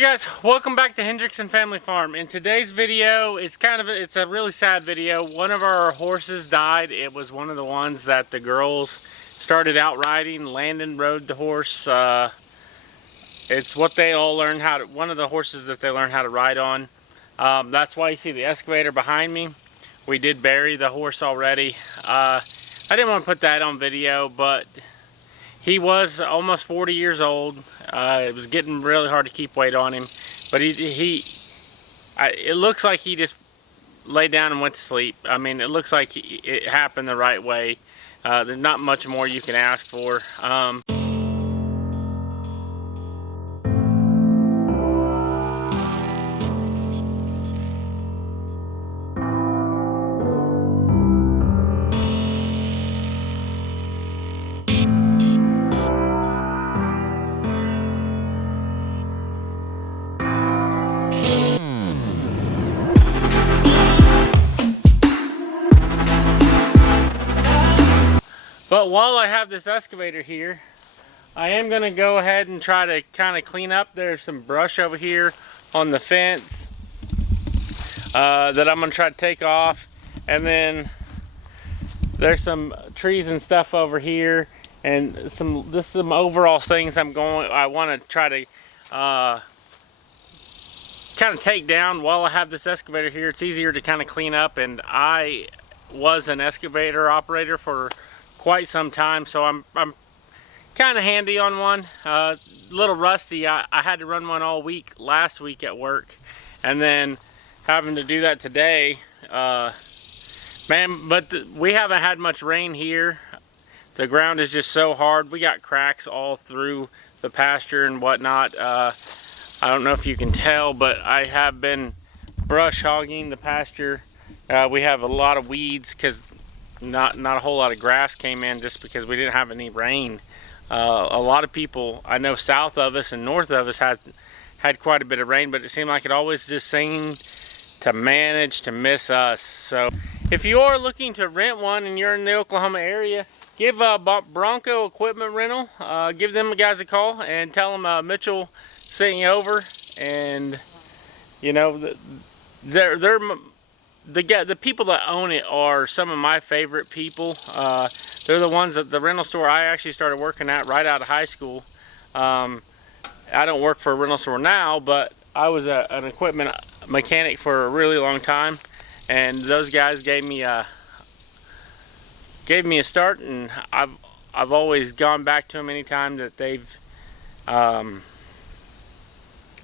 Hey guys, welcome back to Hendrickson Family Farm. In today's video, it's a really sad video. One of our horses died. It was one of the ones that the girls started out riding. Landon rode the horse. It's what they all learned how to, one of the horses that they learned how to ride on. That's why you see the excavator behind me. We did bury the horse already. I didn't want to put that on video, but he was almost 40 years old. It was getting really hard to keep weight on him, but it looks like he just laid down and went to sleep. I mean, it looks like it happened the right way. There's not much more you can ask for. But while I have this excavator here, I am going to go ahead and try to kind of clean up. There's some brush over here on the fence that I'm going to try to take off. And then there's some trees and stuff over here, and some overall things I want to try to kind of take down while I have this excavator here. It's easier to kind of clean up, and I was an excavator operator for quite some time, so I'm kind of handy on one. A little rusty. I had to run one all week last week at work, and then having to do that today, man. But we haven't had much rain here. The ground is just so hard. We got cracks all through the pasture and whatnot. I don't know if you can tell, but I have been brush hogging the pasture. We have a lot of weeds because not a whole lot of grass came in just because we didn't have any rain. A lot of people I know south of us and north of us had quite a bit of rain, but it seemed like it always just seemed to manage to miss us. So if you are looking to rent one and you're in the Oklahoma area, give Bronco Equipment Rental, give them guys a call and tell them Mitchell sent you over. And you know, the people that own it are some of my favorite people. They're the ones at the rental store I actually started working at right out of high school. I don't work for a rental store now, but I was an equipment mechanic for a really long time, and those guys gave me a start, and I've always gone back to them anytime that they've I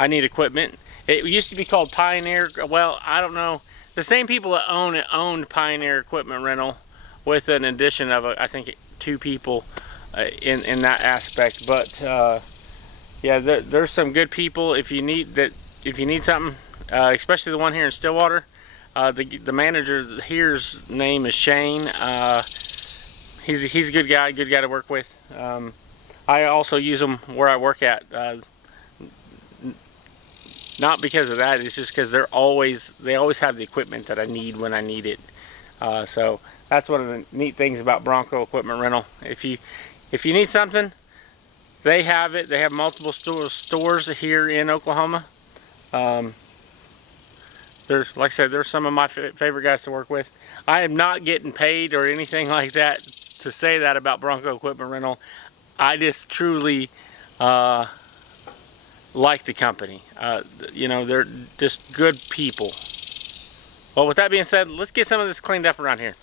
need equipment. It used to be called Pioneer. Well, I don't know. The same people that own it owned Pioneer Equipment Rental, with an addition of I think 2 people in that aspect. But yeah, there's some good people. If you need something, especially the one here in Stillwater, the manager here's name is Shane. He's a good guy to work with. I also use them where I work at. Not because of that, it's just because they always have the equipment that I need when I need it. So that's one of the neat things about Bronco Equipment Rental. If you need something, they have it. They have multiple stores here in Oklahoma. There's, like I said, they're some of my favorite guys to work with. I am not getting paid or anything like that to say that about Bronco Equipment Rental. I just truly like the company. You know, they're just good people. Well, with that being said, let's get some of this cleaned up around here.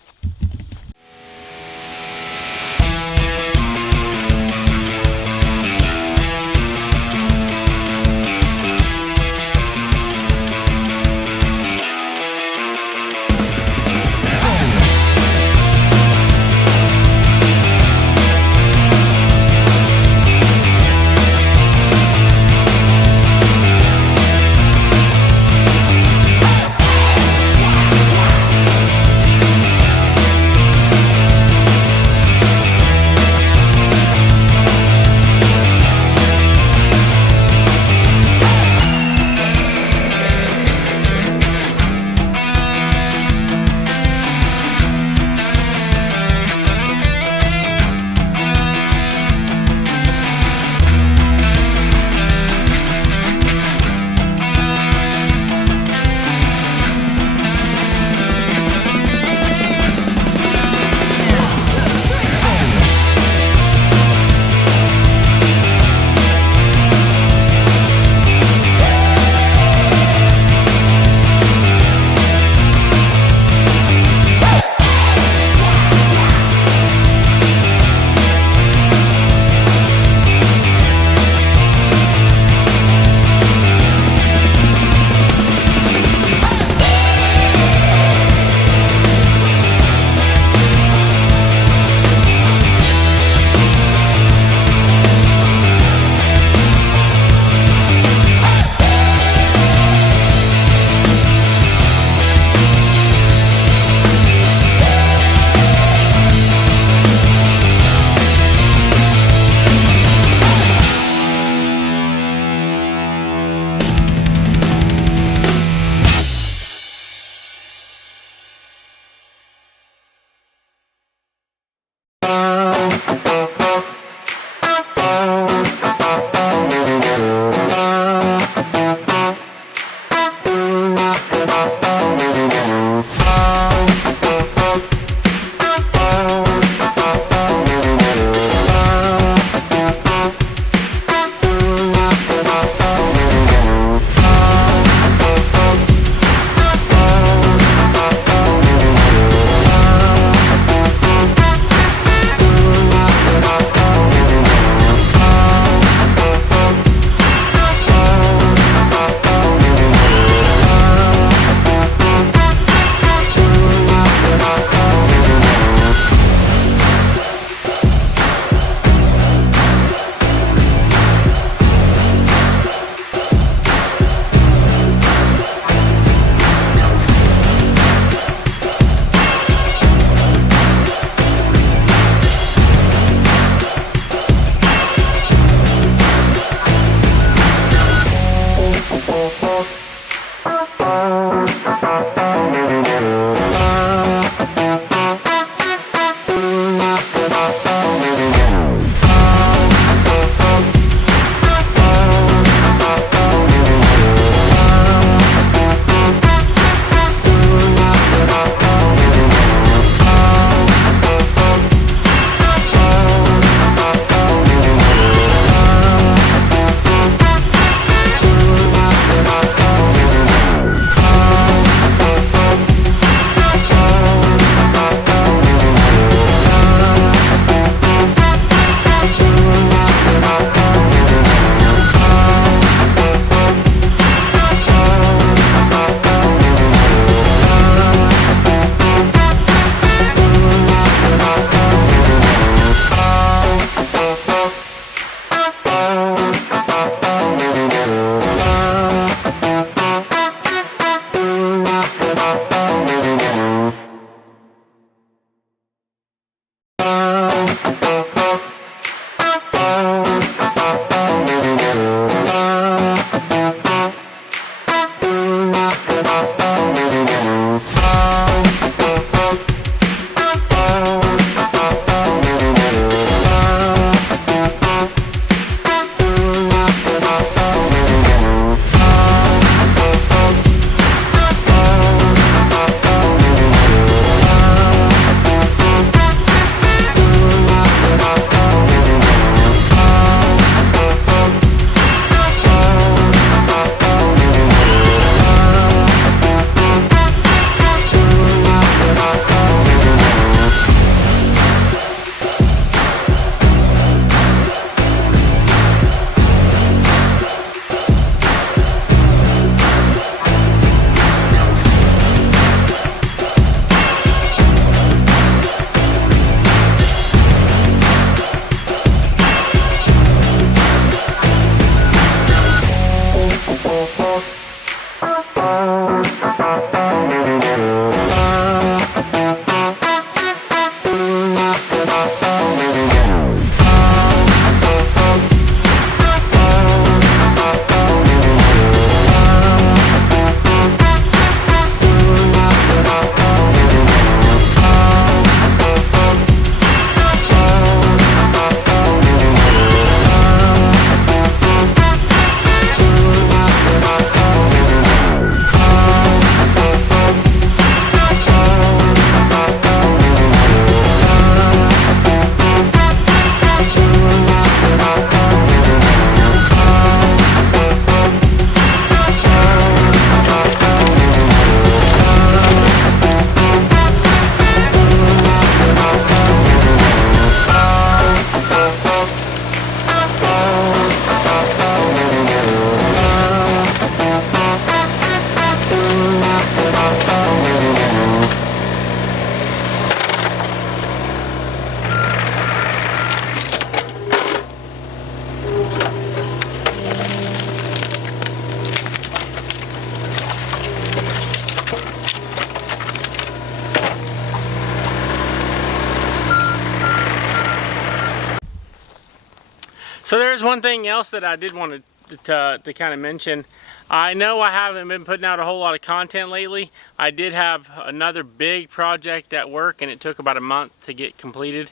So there's one thing else that I did want to kind of mention. I know I haven't been putting out a whole lot of content lately. I did have another big project at work, and it took about a month to get completed.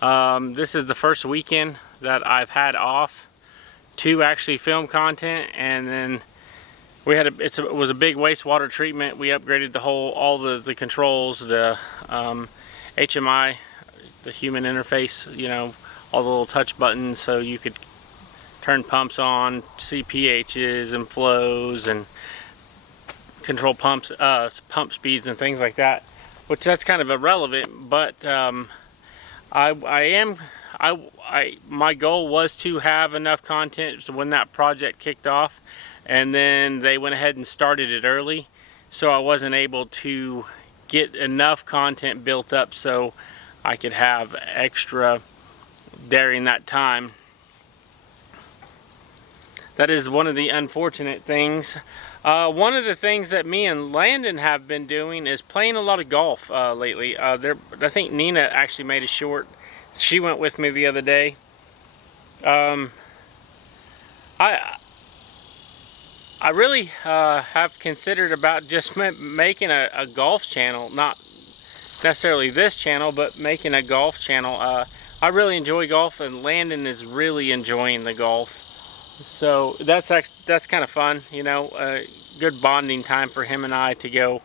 This is the first weekend that I've had off to actually film content, and then we had it was a big wastewater treatment. We upgraded all the controls, the HMI, the human interface, you know, all the little touch buttons, so you could turn pumps on, see pHs and flows, and control pump speeds and things like that. Which that's kind of irrelevant, but my goal was to have enough content so when that project kicked off, and then they went ahead and started it early, so I wasn't able to get enough content built up so I could have extra during that time. That is one of the unfortunate things. One of the things that me and Landon have been doing is playing a lot of golf lately. I think Nina actually made a short. She went with me the other day. I really have considered about just making a golf channel, not necessarily this channel, but making a golf channel. I really enjoy golf, and Landon is really enjoying the golf. So that's kind of fun, you know, good bonding time for him and I to go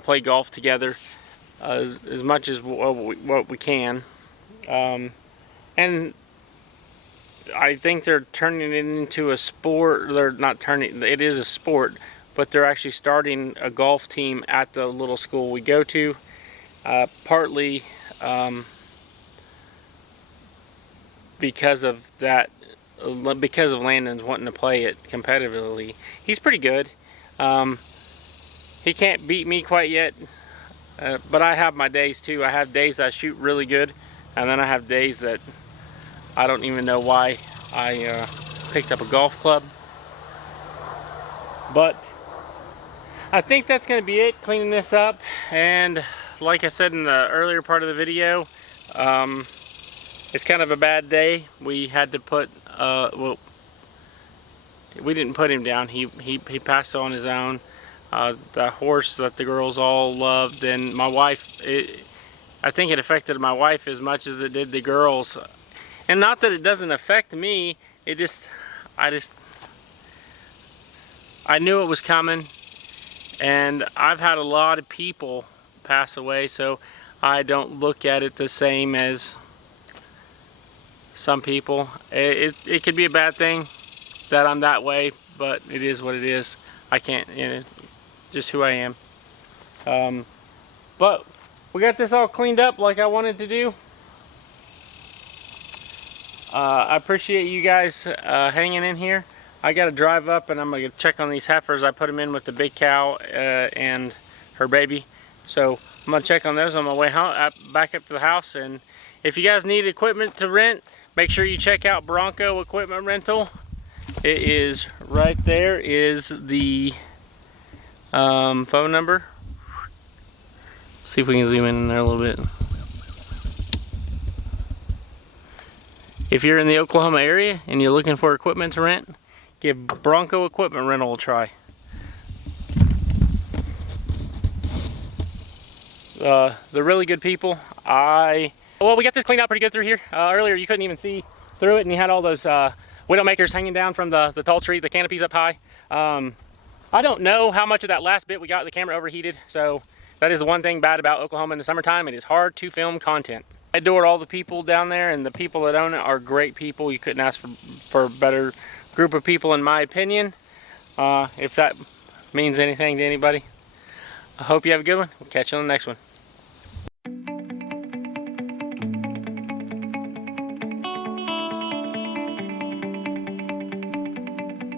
play golf together as much as what we can. And I think they're turning it into a sport. They're not turning it is a sport, but they're actually starting a golf team at the little school we go to, partly because of Landon's wanting to play it competitively. He's pretty good. He can't beat me quite yet, but I have my days too. I have days I shoot really good, and then I have days that I don't even know why I picked up a golf club. But I think that's going to be it, cleaning this up. And like I said in the earlier part of the video, it's kind of a bad day. We had to put, well, we didn't put him down. He passed on his own. The horse that the girls all loved, and my wife, I think it affected my wife as much as it did the girls. And not that it doesn't affect me, it just, I knew it was coming, and I've had a lot of people pass away, so I don't look at it the same as some people. It could be a bad thing that I'm that way, but it is what it is. I can't, you know, just who I am. But we got this all cleaned up like I wanted to do. I appreciate you guys hanging in here. I got to drive up and I'm going to check on these heifers. I put them in with the big cow and her baby. So I'm going to check on those on my way home, back up to the house. And if you guys need equipment to rent, make sure you check out Bronco Equipment Rental. It is right there is the phone number. See if we can zoom in there a little bit. If you're in the Oklahoma area and you're looking for equipment to rent, give Bronco Equipment Rental a try. They're really good people. Well, we got this cleaned out pretty good through here. Earlier you couldn't even see through it, and you had all those widowmakers hanging down from the tall tree, the canopies up high. I don't know how much of that last bit we got. The camera overheated, so that is the one thing bad about Oklahoma in the summertime. It is hard to film content. I adore all the people down there, and the people that own it are great people. You couldn't ask for a better group of people, in my opinion. If that means anything to anybody. I hope you have a good one. We'll catch you on the next one.